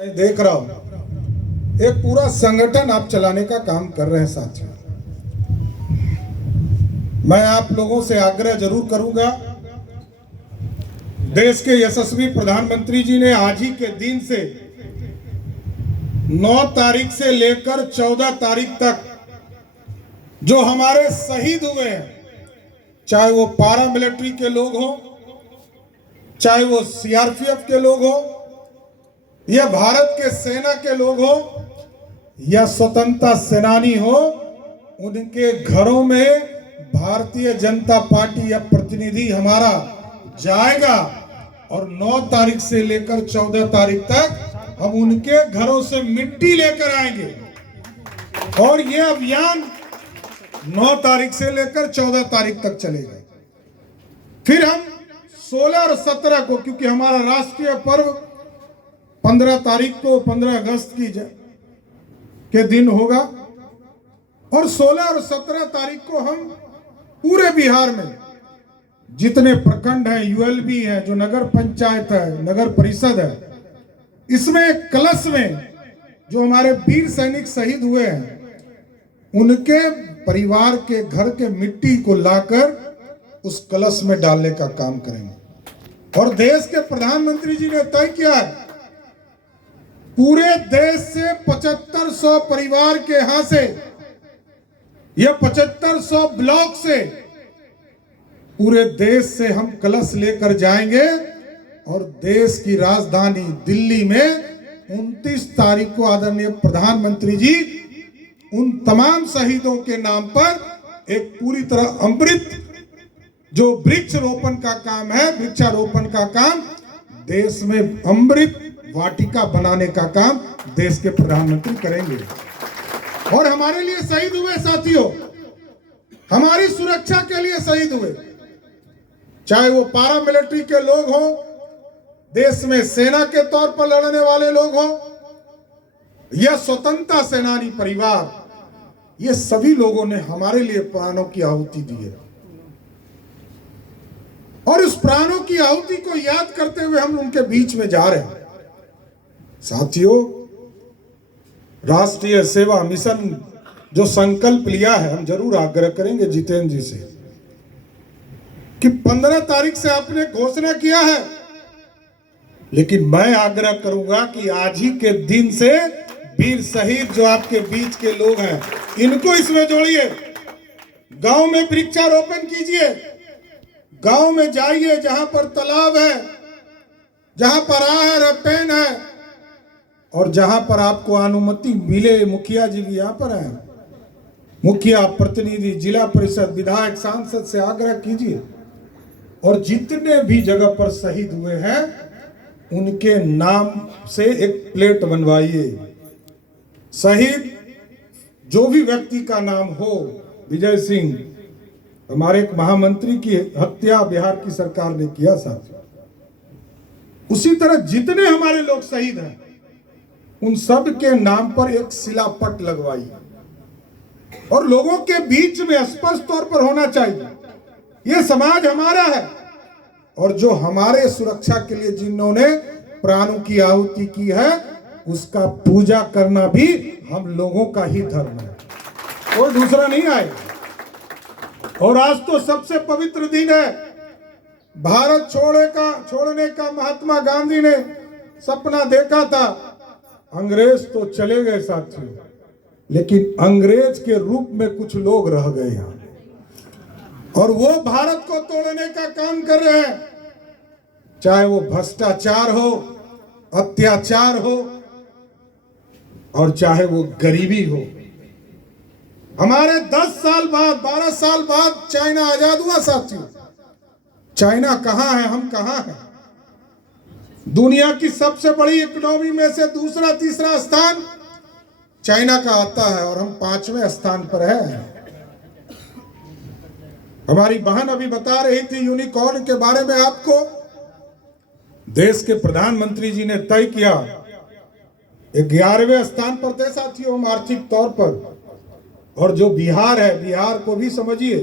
मैं देख रहा हूं एक पूरा संगठन आप चलाने का काम कर रहे हैं साथियों। मैं आप लोगों से आग्रह जरूर करूंगा। देश के यशस्वी प्रधानमंत्री जी ने आज ही के दिन से 9 तारीख से लेकर 14 तारीख तक जो हमारे शहीद हुए हैं, चाहे वो पारा मिलिट्री के लोग हों, चाहे वो सीआरपीएफ के लोग हों, या भारत के सेना के लोग हो या स्वतंत्रता सेनानी हो, उनके घरों में भारतीय जनता पार्टी या प्रतिनिधि हमारा जाएगा और 9 तारीख से लेकर 14 तारीख तक हम उनके घरों से मिट्टी लेकर आएंगे। और ये अभियान 9 तारीख से लेकर 14 तारीख तक चलेगा। फिर हम 16 और 17 को, क्योंकि हमारा राष्ट्रीय पर्व 15 तारीख को 15 अगस्त के दिन होगा, और 16 और 17 तारीख को हम पूरे बिहार में जितने प्रखंड हैं, यूएलबी है, जो नगर पंचायत है, नगर परिषद है, इसमें कलश में जो हमारे वीर सैनिक शहीद हुए हैं, उनके परिवार के घर के मिट्टी को लाकर उस कलश में डालने का काम करेंगे। और देश के प्रधानमंत्री जी ने तय किया है, पूरे देश से 7500 परिवार के यहां से या 7500 ब्लॉक से पूरे देश से हम कलश लेकर जाएंगे और देश की राजधानी दिल्ली में 29 तारीख को आदरणीय प्रधानमंत्री जी उन तमाम शहीदों के नाम पर एक पूरी तरह अमृत जो वृक्षारोपण का काम है, वृक्षारोपण का काम, देश में अमृत वाटिका बनाने का काम देश के प्रधानमंत्री करेंगे। और हमारे लिए शहीद हुए साथियों, हमारी सुरक्षा के लिए शहीद हुए, चाहे वो पारा मिलिट्री के लोग हों, देश में सेना के तौर पर लड़ने वाले लोग हों, या स्वतंत्रता सेनानी परिवार, ये सभी लोगों ने हमारे लिए प्राणों की आहुति दी है। और उस प्राणों की आहुति को याद करते हुए हम उनके बीच में जा रहे हैं। साथियों, राष्ट्रीय सेवा मिशन जो संकल्प लिया है, हम जरूर आग्रह करेंगे जितेंद्र जी से कि 15 तारीख से आपने घोषणा किया है, लेकिन मैं आग्रह करूंगा कि आज ही के दिन से वीर शहीद जो आपके बीच के लोग हैं, इनको इसमें जोड़िए। गांव में वृक्षारोपण कीजिए, गांव में जाइए जहां पर तालाब है, जहां पर आहर पेन है, और जहां पर आपको अनुमति मिले, मुखिया जी भी यहां पर हैं, मुखिया, प्रतिनिधि, जिला परिषद, विधायक, सांसद से आग्रह कीजिए और जितने भी जगह पर शहीद हुए हैं उनके नाम से एक प्लेट बनवाइए। शहीद जो भी व्यक्ति का नाम हो, विजय सिंह हमारे एक महामंत्री की हत्या बिहार की सरकार ने किया साथियों, उसी तरह जितने हमारे लोग शहीद हैं उन सब के नाम पर एक शिलापट लगवाइए और लोगों के बीच में स्पष्ट तौर पर होना चाहिए, यह समाज हमारा है और जो हमारे सुरक्षा के लिए जिन्होंने प्राणों की आहुति की है, उसका पूजा करना भी हम लोगों का ही धर्म है, कोई दूसरा नहीं आएगा। और आज तो सबसे पवित्र दिन है। भारत छोड़ने का महात्मा गांधी ने सपना देखा था। अंग्रेज तो चले गए साथियों, लेकिन अंग्रेज के रूप में कुछ लोग रह गए यहां और वो भारत को तोड़ने का काम कर रहे हैं, चाहे वो भ्रष्टाचार हो, अत्याचार हो, और चाहे वो गरीबी हो। हमारे 10 साल बाद, 12 साल बाद चाइना आजाद हुआ साथियों। चाइना कहां है, हम कहां हैं? दुनिया की सबसे बड़ी इकोनॉमी में से दूसरा तीसरा स्थान चाइना का आता है और हम 5वें स्थान पर हैं। हमारी बहन अभी बता रही थी यूनिकॉर्न के बारे में आपको। देश के प्रधानमंत्री जी ने तय किया 11वें स्थान पर थे साथियों हम आर्थिक तौर पर। और जो बिहार है, बिहार को भी समझिए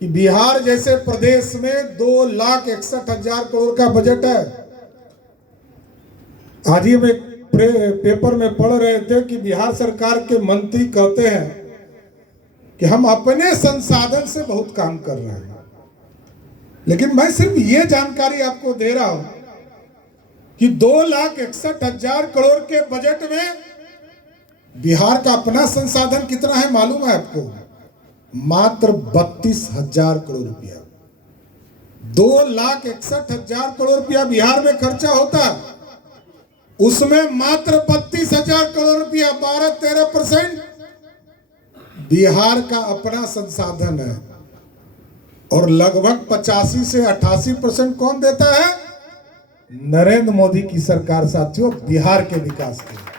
कि बिहार जैसे प्रदेश में 2,61,000 करोड़ का बजट है। आज ही हम एक पेपर में पढ़ रहे थे कि बिहार सरकार के मंत्री कहते हैं कि हम अपने संसाधन से बहुत काम कर रहे हैं, लेकिन मैं सिर्फ ये जानकारी आपको दे रहा हूं कि 2,61,000 करोड़ के बजट में बिहार का अपना संसाधन कितना है मालूम है आपको? मात्र 32,000 करोड़ रुपया। 2,61,000 करोड़ रुपया बिहार में खर्चा होता, उसमें मात्र 32,000 करोड़ रुपया 12-13% बिहार का अपना संसाधन है, और लगभग 85 से 88% कौन देता है? नरेंद्र मोदी की सरकार साथियों, बिहार के विकास के लिए।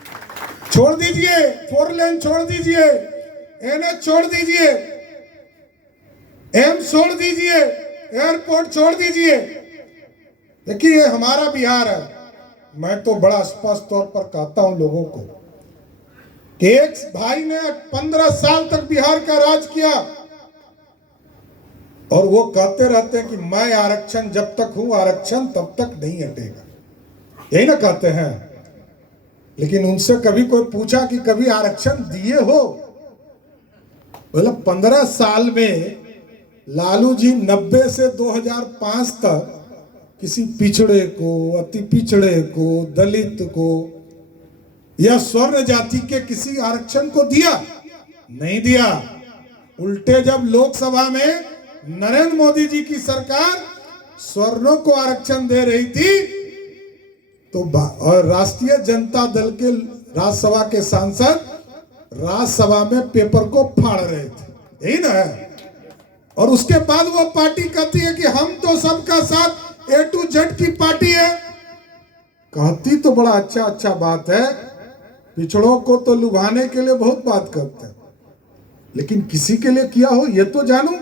छोड़ दीजिए 4 लेन, छोड़ दीजिए NH, छोड़ दीजिए एम्स, छोड़ दीजिए एयरपोर्ट, छोड़ दीजिए। देखिए ये हमारा बिहार है। मैं तो बड़ा स्पष्ट तौर पर कहता हूं लोगों को कि एक भाई ने 15 साल तक बिहार का राज किया, और वो कहते रहते हैं कि मैं आरक्षण जब तक हूं, आरक्षण तब तक नहीं हटेगा, यही ना कहते हैं। लेकिन उनसे कभी कोई पूछा कि कभी आरक्षण दिए हो? मतलब 15 साल में लालू जी 90 से 2005 तक किसी पिछड़े को, अति पिछड़े को, दलित को या स्वर्ण जाति के किसी आरक्षण को दिया? नहीं दिया। उल्टे जब लोकसभा में नरेंद्र मोदी जी की सरकार स्वर्णों को आरक्षण दे रही थी, तो और राष्ट्रीय जनता दल के राज्यसभा के सांसद राज्यसभा में पेपर को फाड़ रहे थे, यही ना है। और उसके बाद वो पार्टी कहती है कि हम तो सबका साथ A to Z की पार्टी है। कहती तो बड़ा अच्छा बात है, पिछड़ों को तो लुभाने के लिए बहुत बात करते हैं, लेकिन किसी के लिए किया हो ये तो जानू।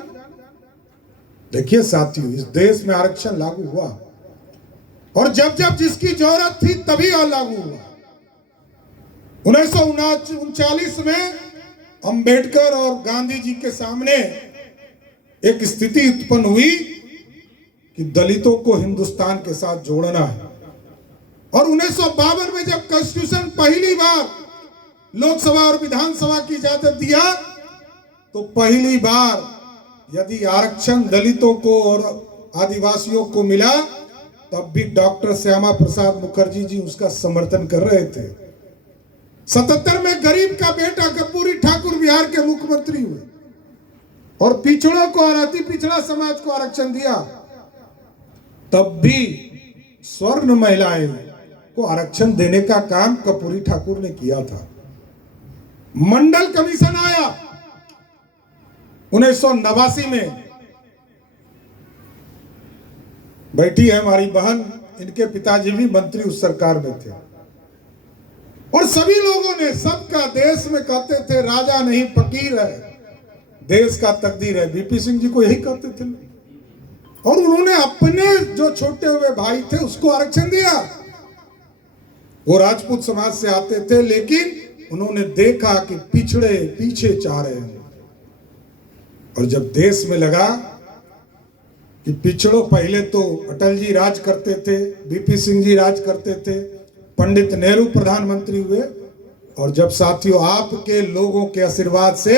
देखिए साथियों, इस देश में आरक्षण लागू हुआ, और जब जब जिसकी जरूरत थी तभी लागू हुआ। 1939 में अंबेडकर और गांधी जी के सामने एक स्थिति उत्पन्न हुई कि दलितों को हिंदुस्तान के साथ जोड़ना है, और 1952 में जब कॉन्स्टिट्यूशन पहली बार लोकसभा और विधानसभा की इजाजत दिया, तो पहली बार यदि आरक्षण दलितों को और आदिवासियों को मिला, तब भी डॉक्टर श्यामा प्रसाद मुखर्जी जी उसका समर्थन कर रहे थे। 77 में गरीब का बेटा कर्पूरी ठाकुर बिहार के मुख्यमंत्री हुए, और पिछड़ों को और अति पिछड़ा समाज को आरक्षण दिया, तब भी स्वर्ण महिलाएं को आरक्षण देने का काम कर्पूरी ठाकुर ने किया था। मंडल कमीशन आया 1989 में, बैठी है हमारी बहन, इनके पिताजी भी मंत्री उस सरकार में थे, और सभी लोगों ने, सबका देश में कहते थे राजा नहीं फकीर है, देश का तकदीर है। बीपी सिंह जी को यही कहते थे, और उन्होंने अपने जो छोटे हुए भाई थे उसको आरक्षण दिया। वो राजपूत समाज से आते थे, लेकिन उन्होंने देखा कि पिछड़े पीछे चाह रहे हैं, और जब देश में लगा कि पिछड़ों, पहले तो अटल जी राज करते थे, बीपी सिंह जी राज करते थे, पंडित नेहरू प्रधानमंत्री हुए, और जब साथियों आपके लोगों के आशीर्वाद से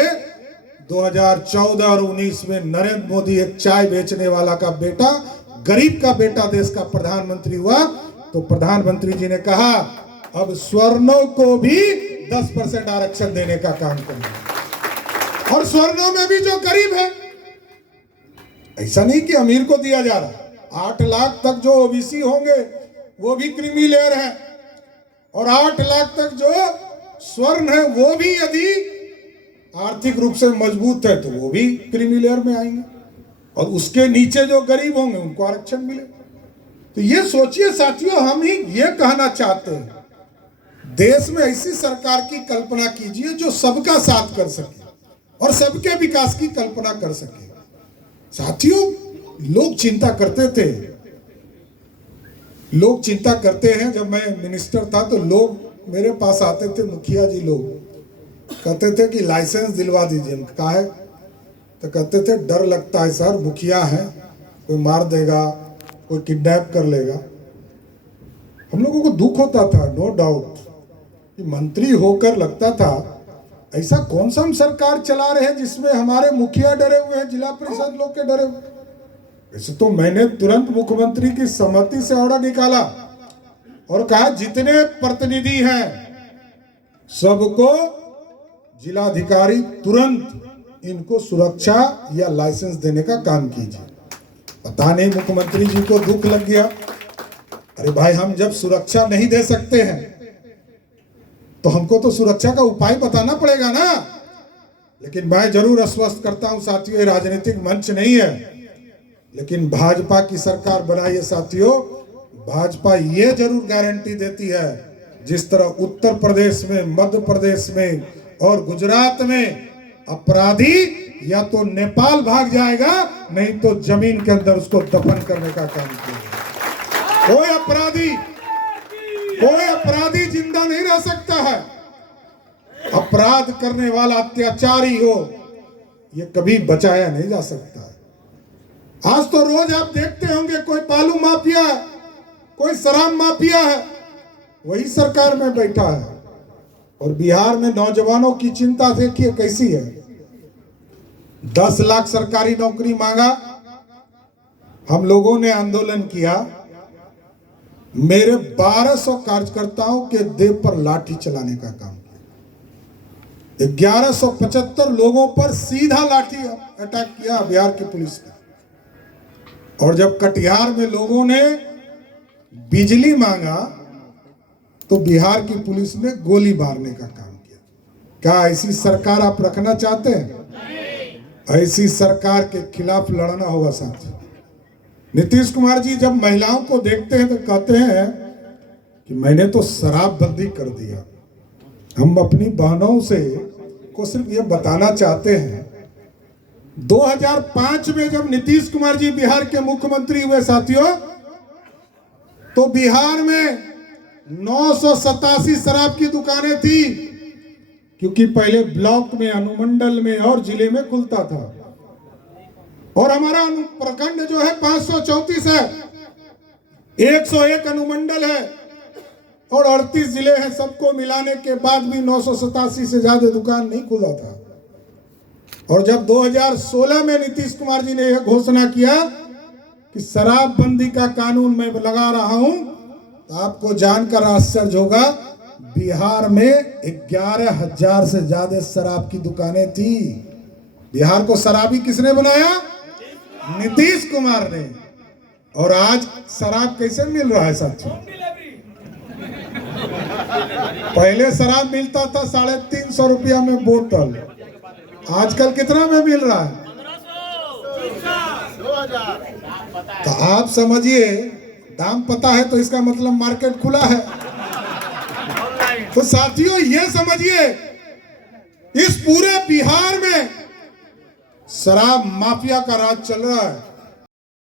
2014 और 19 में नरेंद्र मोदी एक चाय बेचने वाला का बेटा, गरीब का बेटा देश का प्रधानमंत्री हुआ, तो प्रधानमंत्री जी ने कहा अब स्वर्णों को भी 10% आरक्षण देने का काम करना, और स्वर्णों में भी जो गरीब है, ऐसा नहीं कि अमीर को दिया जा रहा। 8 लाख तक जो ओबीसी होंगे वो भी क्रीमी लेयर है, और 8 लाख तक जो स्वर्ण है वो भी यदि आर्थिक रूप से मजबूत है तो वो भी क्रीमी लेयर में आएंगे, और उसके नीचे जो गरीब होंगे उनको आरक्षण मिले। तो ये सोचिए साथियों, हम ही ये कहना चाहते हैं, देश में ऐसी सरकार की कल्पना कीजिए जो सबका साथ कर सके और सबके विकास की कल्पना कर सके। साथियों, लोग चिंता करते थे, लोग चिंता करते हैं। जब मैं मिनिस्टर था तो लोग मेरे पास आते थे, मुखिया जी लोग कहते थे कि लाइसेंस दिलवा दीजिए। कहा है तो कहते थे डर लगता है सर, मुखिया है, कोई मार देगा, कोई किडनैप कर लेगा। हम लोगों को दुख होता था, नो डाउट, कि मंत्री होकर लगता था ऐसा कौन सा हम सरकार चला रहे हैं जिसमें हमारे मुखिया डरे हुए हैं, जिला परिषद लोग के डरे हुए। वैसे तो मैंने तुरंत मुख्यमंत्री की सहमति से ऑर्डर निकाला और कहा जितने प्रतिनिधि हैं सबको जिलाधिकारी तुरंत इनको सुरक्षा या लाइसेंस देने का काम कीजिए। पता नहीं मुख्यमंत्री जी को दुख लग गया। अरे भाई, हम जब सुरक्षा नहीं दे सकते हैं तो हमको तो सुरक्षा का उपाय बताना पड़ेगा ना। लेकिन मैं जरूर आश्वस्त करता हूं साथियों, ये राजनीतिक मंच नहीं है, लेकिन भाजपा की सरकार बनाई है साथियों। भाजपा ये जरूर गारंटी देती है, जिस तरह उत्तर प्रदेश में, मध्य प्रदेश में और गुजरात में अपराधी या तो नेपाल भाग जाएगा, नहीं तो जमीन के अंदर उसको दफन करने का काम किया। कोई अपराधी जिंदा नहीं रह सकता है। अपराध करने वाला अत्याचारी हो, ये कभी बचाया नहीं जा सकता है। आज तो रोज आप देखते होंगे कोई बालू माफिया है, कोई शराब माफिया है, वही सरकार में बैठा है। और बिहार में नौजवानों की चिंता देखिए कैसी है। 10 लाख सरकारी नौकरी मांगा, हम लोगों ने आंदोलन किया, मेरे 1200 कार्यकर्ताओं के देह पर लाठी चलाने का काम किया। 1175 लोगों पर सीधा लाठी अटैक किया बिहार की पुलिस ने। और जब कटिहार में लोगों ने बिजली मांगा तो बिहार की पुलिस ने गोली मारने का काम किया। क्या ऐसी सरकार आप रखना चाहते हैं? ऐसी सरकार के खिलाफ लड़ना होगा साथियों। नीतीश कुमार जी जब महिलाओं को देखते हैं तो कहते हैं कि मैंने तो शराबबंदी कर दिया। हम अपनी बहनों से को सिर्फ ये बताना चाहते हैं, 2005 में जब नीतीश कुमार जी बिहार के मुख्यमंत्री हुए साथियों, तो बिहार में 987 शराब की दुकानें थी, क्योंकि पहले ब्लॉक में, अनुमंडल में और जिले में खुलता था। और हमारा प्रखंड जो है 534 है, 101 अनुमंडल है और 38 जिले हैं। सबको मिलाने के बाद भी 987 से ज्यादा दुकान नहीं खुला था। और जब 2016 में नीतीश कुमार जी ने यह घोषणा किया कि शराबबंदी का कानून मैं लगा रहा हूं, तो आपको जानकर आश्चर्य होगा, बिहार में 11,000 से ज्यादा शराब की दुकानें थी। बिहार को शराबी किसने बनाया? नीतीश कुमार ने। और आज शराब कैसे मिल रहा है साथियों? पहले शराब मिलता था 350 रुपया में बोतल, आजकल कितना में मिल रहा है? 2000। तो आप समझिए, दाम पता है तो इसका मतलब मार्केट खुला है। तो साथियों ये समझिए, इस पूरे बिहार में शराब माफिया का राज चल रहा है।